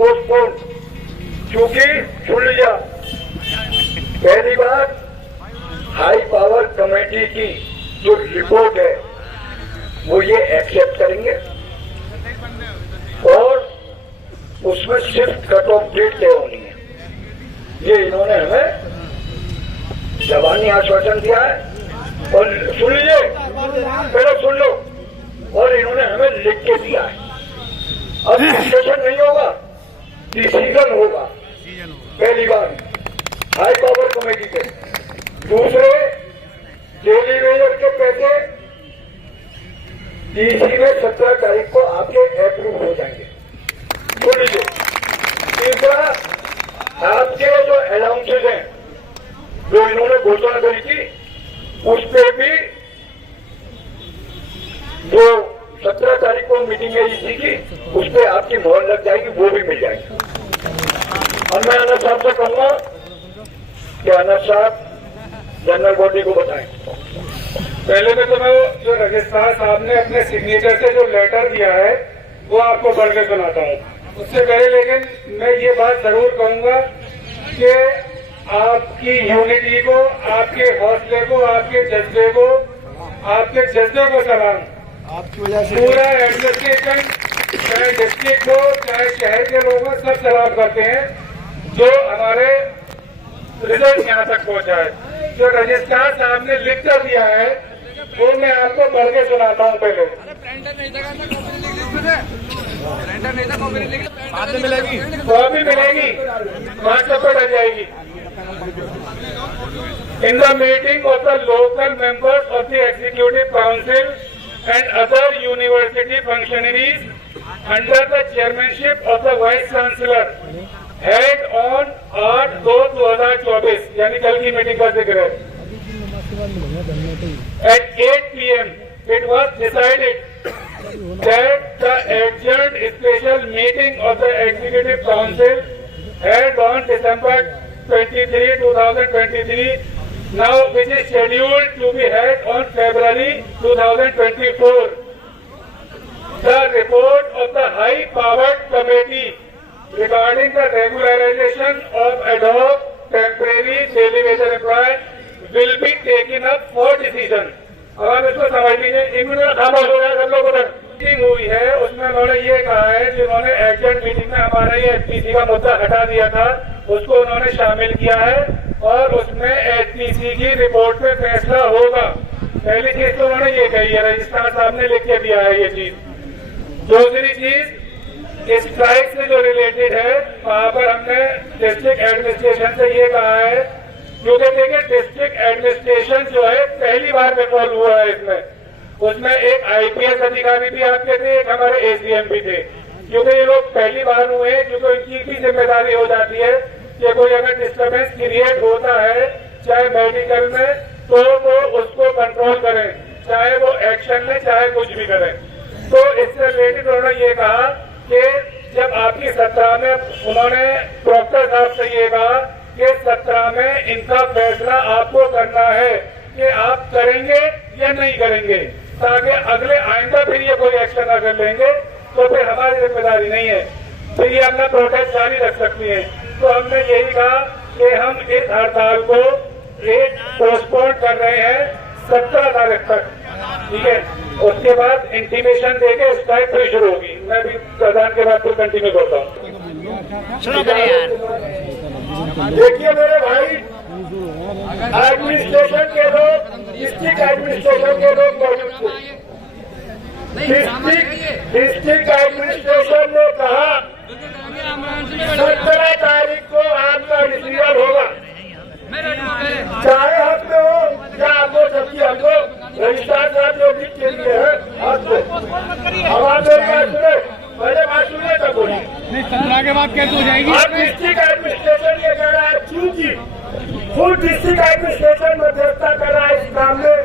Postpone, क्योंकि सुन लिया, पहली बात हाई पावर कमेटी की जो रिपोर्ट है वो ये एक्सेप्ट करेंगे और उसमें सिर्फ कट ऑफ डेट तय होनी है। ये इन्होंने हमें जबानी आश्वासन दिया है और सुन लीजिए, पहले सुन लो, और इन्होंने हमें लिख के दिया है। अब डिस्कशन नहीं होगा, डिसीजन होगा पहली बार हाई पावर कमेटी के। दूसरे, डेली वेजर के पैसे डीसी में 17 तारीख को आपके अप्रूव हो जाएंगे, सुन लीजिए। तीसरा, आपके जो अलाउंसेज हैं जो इन्होंने घोषणा करी थी उस पर भी जो 17 तारीख को मीटिंग है इसी की, उस पर आपकी मोहर लग जाएगी, वो भी मिल जाएगी। और मैं अनंत साहब से कहूंगा कि अनंत साहब जनरल बॉडी को बताएं। पहले में तो मैं जो रजिस्ट्रार साहब ने अपने सिग्नेचर से जो लेटर दिया है वो आपको पढ़ के सुनाता हूँ। उससे पहले लेकिन मैं ये बात जरूर कहूंगा कि आपकी यूनिटी को, आपके हौसले को, आपके जज्बे को सलाम। पूरा एडमिनिस्ट्रेशन, चाहे डिस्ट्रिक्ट हो चाहे शहर के लोग हो, सब सलाम करते हैं जो हमारे रिजल्ट यहाँ तक पहुँचा है। जो रजिस्ट्रार साहब ने लिख कर दिया है वो मैं आपको पढ़ के सुनाता हूँ। पहले कॉपी मिलेगी, व्हाट्सएप पर डल जाएगी। In the meeting of the local members of the Executive Council and other university functionaries under the chairmanship of the Vice Chancellor held on 8/2/2024, यानी कल की मीटिंग का जिक्र है, at 8 PM, it was decided that the adjourned special meeting of the Executive Council held on December 23, 2023, now which is scheduled to be held on February 2024. The report of the high-powered committee regarding the regularization of ad hoc temporary daily wage employees will be taken up for decision. अब आप इसको समझ लीजिए, इन्होंने खामोश हो गया सब लोग उधर। मीटिंग हुई है उसमें उन्होंने ये कहा है कि उन्होंने एडजर्न मीटिंग में हमारा ये एचपीसी का मुद्दा हटा दिया था, उसको उन्होंने शामिल किया है और उसमें एचपीसी की रिपोर्ट पे फैसला होगा। पहली चीज तो उन्होंने ये कही है, रजिस्ट्रार साहब ने लिख के दिया है ये चीज। दूसरी चीज, स्ट्राइक से जो रिलेटेड है वहां पर हमने डिस्ट्रिक्ट एडमिनिस्ट्रेशन से ये कहा है, क्योंकि देखिए डिस्ट्रिक्ट एडमिनिस्ट्रेशन जो है पहली बार इन्वॉल्व हुआ है इसमें, उसमें एक आईपीएस अधिकारी भी आपके थे, एक हमारे एसीएम भी थे, क्योंकि ये लोग पहली बार हुए हैं, क्योंकि इनकी भी जिम्मेदारी हो जाती है कि कोई अगर डिस्टर्बेंस क्रिएट होता है चाहे मेडिकल में तो वो उसको कंट्रोल करें, चाहे वो एक्शन ले चाहे कुछ भी करें। तो इससे रिलेटेड उन्होंने ये कहा कि जब आपकी 17 में उन्होंने डॉक्टर साहब से ये कहा कि 17 में इनका फैसला आपको करना है कि आप करेंगे या नहीं करेंगे, ताकि अगले आइंदा फिर ये कोई एक्शन अगर लेंगे तो फिर हमारी जिम्मेदारी नहीं है, फिर ये अपना प्रोटेस्ट जारी रख सकती है। तो हमने यही कहा कि हम इस हड़ताल को एक पोस्टपोन कर रहे हैं 17 तारीख तक, ठीक है। उसके बाद इंटीमेशन देके स्ट्राइक फिर शुरू होगी। मैं भी प्रधान के बाद फिर कंटिन्यू करता हूँ। देखिए मेरे भाई, एडमिनिस्ट्रेशन के लोग, डिस्ट्रिक्ट एडमिनिस्ट्रेशन के लोग मौजूद थे। डिस्ट्रिक्ट एडमिनिस्ट्रेशन ने कहा 17 तारीख को आपका डिसीजन होगा, चाहे हफ्ते हो या आपको सबकी हमको रजिस्ट्रार साहब जो लिख के लिए है आपको। अब आप मेरी बात सुने, पहले बात सुनिए तब बोलिए। नहीं, 17 के बाद कैसे हो जाएगी? अब डिस्ट्रिक्ट एडमिनिस्ट्रेशन ये कह रहा है, चूंकि खुद डिस्ट्रिक्ट एडमिनिस्ट्रेशन मध्यस्थता कर रहा है इस काम में,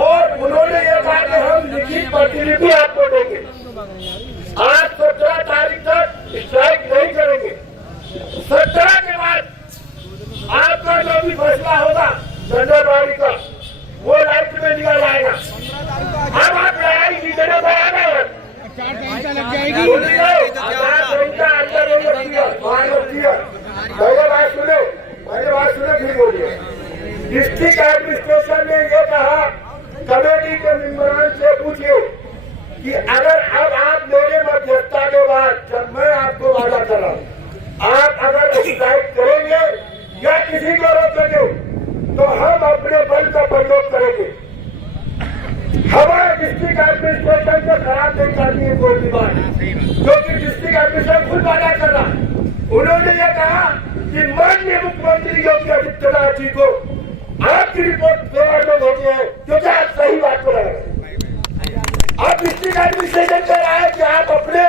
और उन्होंने ये कहा कि हम लिखित प्रतिलिपि आपको देंगे, आज 17 तारीख तक स्ट्राइक नहीं करेंगे। 17 के बाद आपका जो भी फैसला होगा जनरल बॉडी का, वो लाइट में निकल जाएगा। अब आप लड़ाई जीतने पर आ गए, 4 घंटा लग जाएगी। 4 घंटा अंदर विरोध करेंगे। हमारे डिस्ट्रिक्ट एडमिनिस्ट्रेशन से खराब नहीं करनी है कोई भी बात, क्योंकि डिस्ट्रिक्ट एडमिनिस्ट्रेशन खुद बाधा कर रहा। उन्होंने ये कहा कि माननीय मुख्यमंत्री योगी आदित्यनाथ जी को आपकी रिपोर्ट पेपर में भेजी है, क्योंकि आप सही बात कर रहे हैं। आप डिस्ट्रिक्ट एडमिनिस्ट्रेशन कह रहा है कि आप अपने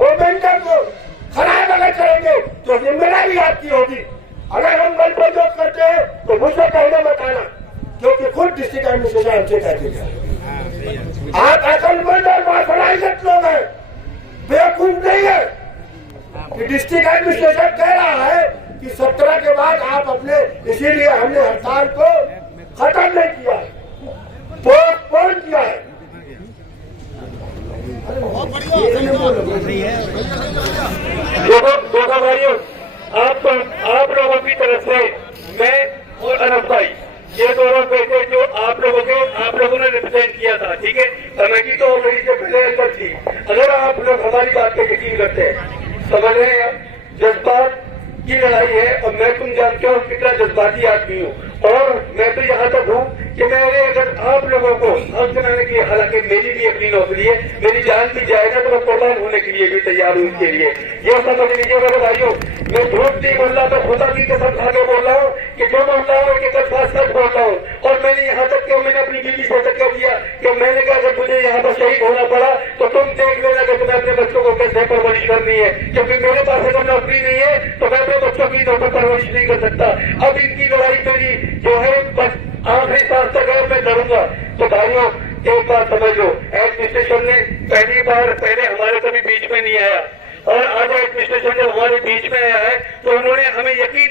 मोमेंटम को खराब अगर करेंगे तो जिम्मेदारी आपकी होगी। अगर हम बल पर जोत करते हैं तो मुझसे कहने मत आना, क्योंकि खुद डिस्ट्रिक्ट एडमिनिस्ट्रेशन हमसे कहते हैं। आप अकलमंद और बासलाइजत लोग हैं, बेवकूफ नहीं है कि डिस्ट्रिक्ट एडमिनिस्ट्रेशन कह रहा है कि 17 के बाद आप अपने, इसीलिए हमने हड़ताल को खत्म नहीं किया, पोस्टपोन किया है। देखो भाइयों, आप लोगों की तरफ से मैं और अनंत भाई, ये दोनों बेटे जो आप लोगों ने रिप्रेजेंट किया था, ठीक है, कमेटी तो मेरी से पहले अंदर थी। अगर आप लोग हमारी बात पे यकीन करते हैं, समझ रहे हैं, जज्बात की लड़ाई है और मैं तुम जानते हो कितना जज्बाती आदमी हूँ। और मैं तो यहाँ तक हूँ कि मैंने अगर आप लोगों को हक दिलाने के लिए, हालांकि मेरी भी अपनी नौकरी है, मेरी जान भी जाएगा तो मैं कुर्बान होने के लिए भी तैयार हूँ इसके लिए। ये समझ लीजिए मेरे भाइयों, मैं झूठ नहीं बोल रहा, मैं खुदा की कसम खा के बोल रहा हूँ कि जो बोल रहा हूँ एक सच बोल रहा हूँ। और मैंने यहाँ तक क्यों, मैंने अपनी बीवी से तक कह दिया कि मैंने कहा अगर मुझे यहाँ पर शहीद होना पड़ा तो तुम देख लेना कि तुम्हें अपने बच्चों को कैसे परवरिश करनी है, क्योंकि मेरे पास अगर नौकरी नहीं है तो मैं अपने बच्चों की नौकरी परवरिश नहीं कर सकता। अब इनकी लड़ाई मेरी जो है बस आखिरी सांस तक है, मैं करूंगा। तो भाइयों एक बात समझ लो, एडमिनिस्ट्रेशन ने पहले हमारे कभी बीच में नहीं आया, और आज एडमिनिस्ट्रेशन जब हमारे बीच में आया है तो उन्होंने हमें यकीन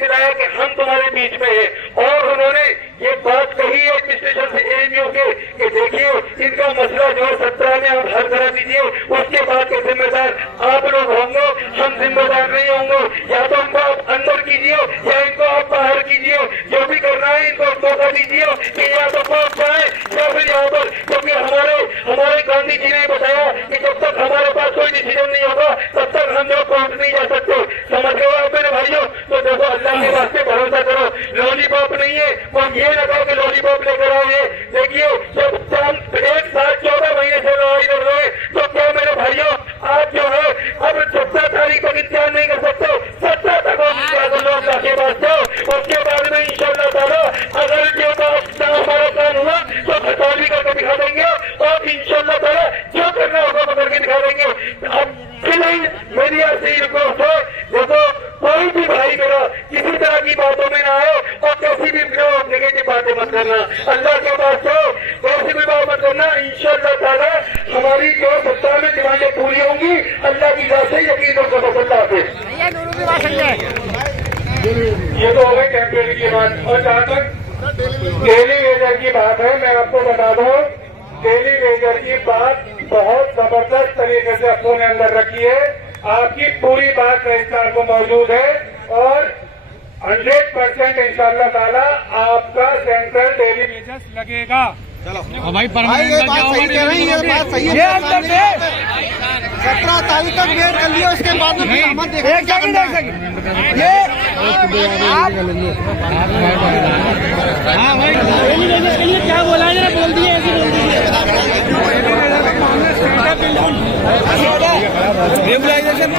दिलाया कि हम तुम्हारे बीच में है। और उन्होंने ये बात कही एडमिनिस्ट्रेशन से एएमयू के कि देखिए इनका मसला जो है 17 में आप हल करा दीजिए, उसके बाद के जिम्मेदार आप लोग होंगे, हम जिम्मेदार नहीं होंगे। या तो इनको आप अंदर कीजिए या इनको आप बाहर कीजिए, जो भी करना है इनको मौका दीजिए कि या तो पहुंच जाए या फिर यहाँ पर, क्योंकि हमारे गांधी जी ने बताया कि जब तक हमारे पास कोई डिसीजन नहीं होगा तब तक हम जो कोर्ट नहीं जा सकते। समझ गए आप मेरे भाइयों? तो देखो अल्लाह के वास्ते भरोसा करो, लॉलीपॉप नहीं है, वो ये लगा कि लॉलीपॉप लेकर आओगे। देखिए जब हम 1 साल 14 महीने से लड़ाई लड़ रहे तो क्या मेरे भाइयों आप जो है अब 17 तारीख तक इंतजार नहीं कर सकते, 17 तक लोग लाके वास्ते, उसके बाद में इंशाल्लाह ताला अगर जो हमारा काम हुआ तो हड़ताल भी करके दिखा देंगे और इंशाल्लाह ताला जो करना होगा वो करके दिखा देंगे। अब नहीं मेरी ऐसी रिक्वेस्ट है, देखो कोई भी भाई मेरा किसी तरह की बातों में ना आए और कैसी भी नेगेटिव बातें मत करना, अल्लाह के पास तो कैसी भी बात मत करना। इंशाअल्लाह ताला हमारी जो 17 में डिमांडें पूरी होंगी, अल्लाह की बात से यकीन रखो। ये तो हो गई टेम्परेरी की बात। और जहाँ तक डेली वेजर की बात है, मैं आपको बता दूं, डेली वेजर की बात बहुत जबरदस्त तरीके से अपने अंदर रखी है। आपकी पूरी बात रजिस्ट्रार को मौजूद है और 100% इंशाअल्लाह ताला आपका सेंट्रल डेली वेजेस लगेगा। भाई परमानेंट बात सही कह रही है, बात सही है। 17 तारीख तक वेट कर लिया, उसके बाद में हम देखेंगे क्या करना है। ये आप हाँ भाई के लिए क्या बोला है, जरा बोल दिए, ऐसे बोल दिए। रेगुलाइजेशन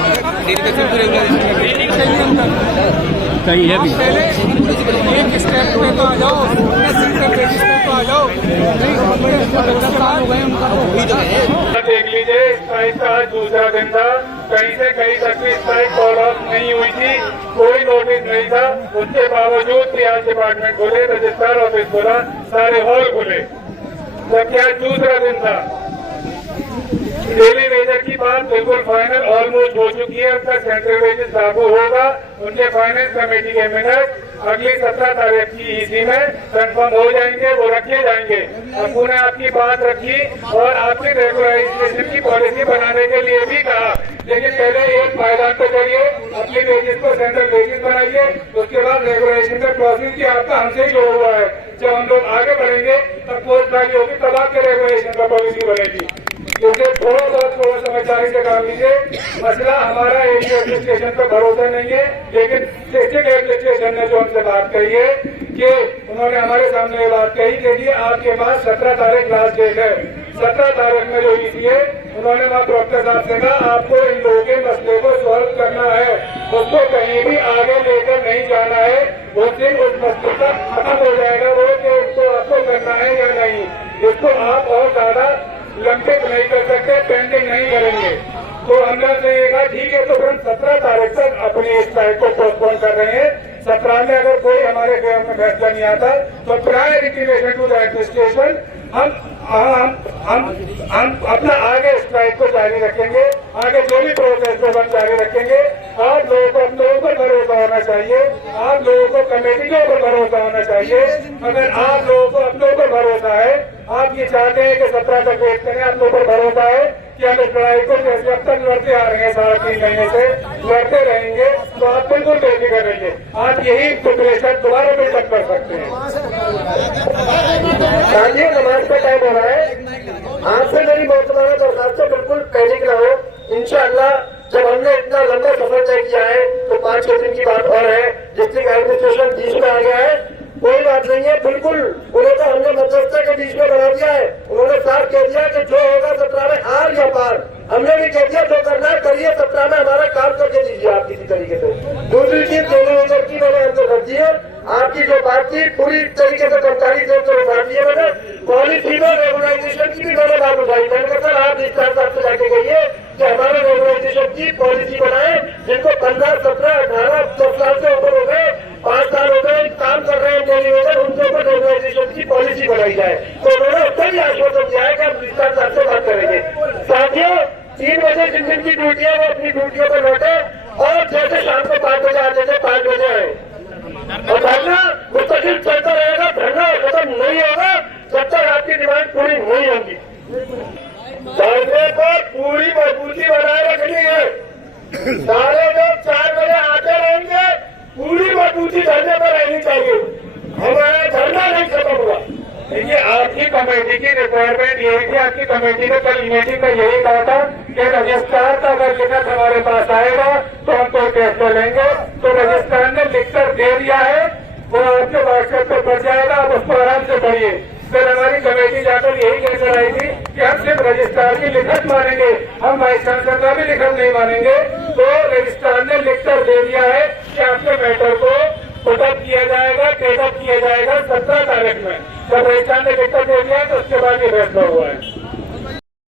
सही है, एक स्टेप पे तो आ जाओ, आ जाओ। देख लीजिए स्ट्राइक का दूसरा दिन था, कहीं से कहीं तक की स्ट्राइक कॉल ऑफ नहीं हुई थी, कोई नोटिस नहीं था। उसके बावजूद सियासत डिपार्टमेंट खुले, रजिस्ट्रार ऑफिस खुला, सारे हॉल खुले। तो क्या दूसरा दिन था। डेली वेजर की बात बिल्कुल फाइनल ऑलमोस्ट हो चुकी है, उसका सेंट्रल वेजेस लागू होगा। उनके फाइनेंस कमेटी के मिनट अगली 17 तारीख की इसी में कंफर्म हो जाएंगे, वो रखे जाएंगे। अबू ने आपकी बात रखी और आपने रेगुलराइजेशन की पॉलिसी बनाने के लिए भी कहा, लेकिन पहले एक पायदान पे करिए, अपनी वेजेस को सेंट्रल वेजेस बनाइए, उसके बाद रेगुलेशन का प्रोसेस की आपका हमसे जो हुआ है। जब हम लोग आगे बढ़ेंगे तब पोस्ट खाली होगी, तब आपके रेगुलेशन का पॉलिसी बनेगी। क्योंकि थोड़ा समझदारी से काम लीजिए। मसला हमारा एडीओ एडमिनिस्ट्रेशन पर भरोसा नहीं है, लेकिन डिस्ट्रिक्ट एडमिनिस्ट्रेशन ने जो हमसे बात कही है कि उन्होंने हमारे सामने ये बात कही कि जी आपके पास 17 तारीख लास्ट डेट है। 17 तारीख में जो ईसी है उन्होंने वहाँ प्रवक्ता साहब से कहा आपको इन लोगों के मसले को सॉल्व करना है, उसको कहीं भी आगे लेकर नहीं जाना है। उस दिन उस मसले का खत्म हो जाएगा वो कि इसको आपको करना है या नहीं, इसको आप और ज्यादा लंबित नहीं कर सकते, पेंडिंग नहीं करेंगे। तो हमने ये कहा ठीक है, तो फिर हम 17 तारीख तक अपनी इस स्ट्राइक को पोस्टपोन कर रहे हैं। 17 में अगर कोई हमारे फेवर में फैसला नहीं आता तो prior intimation to the administration हम अपना आगे स्ट्राइक को जारी रखेंगे, आगे जो भी प्रोसेस है हम जारी रखेंगे। आप लोगों को अपने ऊपर भरोसा होना चाहिए, आप लोगों को कमेटी के ऊपर भरोसा होना चाहिए। अगर आप लोगों को अपने ऊपर भरोसा है, आप ये चाहते हैं कि 17 तक वेट करें, आप लोगों को भरोसा है कि हम इस लड़ाई को जब तक लड़ते आ रहे हैं 3.5 महीने से लड़ते रहेंगे, तो आप बिल्कुल बेफिक्र रहिए। आप यही प्रिपरेशन दोबारा बिल्डअप कर सकते हैं। नमाज का टाइम हो रहा है, आपसे मेरी मोहतरमा दरखास्त से बिल्कुल पैनिक ना हो। इंशाअल्लाह जब हमने इतना लंबा सफर तय किया है तो 5-6 दिन की बात और है। डिस्ट्रिक्ट एडमिनिस्ट्रेशन बीच में आ गया है, कोई बात नहीं है। बिल्कुल उन्हें तो हमने मध्यस्थता के बीच में बना दिया है। उन्होंने साफ कह दिया कि जो होगा 17 में हार या पार। हमने भी कह दिया जो करना है करिए, 17 में हमारा काम करके दीजिए आप किसी तरीके से। दूसरी चीज टेलीविजन की मैंने हमसे कर दी है, आपकी जो बात थी पूरी तरीके से सरकारी से उठा दी है। मैंने पॉलिसी में रेगुलाइजेशन की भी मैंने बात उठाई। मैंने कहा सर आप डिस्चार्ज साहब से जाके कहिए कि हमारे रेगुलाइजेशन की पॉलिसी बनाए, जिनको 15, 17, 18, 10 साल से ऊपर हो गए, 5 साल हो गए काम कर रहे हैं टेलीविजन, उनके ऊपर रेगुलाइजेशन की पॉलिसी बनाई जाए। तो उन्होंने उसका भी आश्वासन दिया है कि हम डिस्चार्ज साहब से बात करेंगे। साथियों 3 बजे जिन दिन की ड्यूटी है वो अपनी ड्यूटियों पर लौटे और जैसे शाम को 5 बजे आते थे 5 बजे आए। और धरना मुस्तकिल चलता रहेगा, धरना खत्म नहीं होगा जब तक आपकी डिमांड पूरी नहीं होगी। धरने पर पूरी मजबूती बनाए रखनी है। सारे लोग 4 बजे आते रहेंगे, पूरी मजबूती धरने पर रहनी चाहिए। हमारा धरना नहीं खत्म हुआ। देखिए आपकी कमेटी की रिक्वायरमेंट यही थी, आपकी कमेटी ने कल मीटिंग में यही कहा था कि रजिस्ट्रार का अगर लिखत हमारे पास आएगा तो हम कोई फैसला लेंगे। तो रजिस्ट्रार ने लिखकर दे दिया है, वो आपके व्हाट्सएप पे पड़ जाएगा, आप उसको आराम से पढ़िए। फिर हमारी कमेटी जाकर यही कहकर आई थी कि हम सिर्फ रजिस्ट्रार की लिखत मानेंगे, हम वाइस चांसलर का भी लिखत नहीं मानेंगे। तो रजिस्ट्रार ने लिखकर दे दिया है कि आपके मैटर को पुटअप किया जाएगा, टेकअप किया जाएगा 17 तारीख में। जब रजिस्ट्रार ने लिखकर दे दिया तो उसके बाद ये फैसला हुआ है।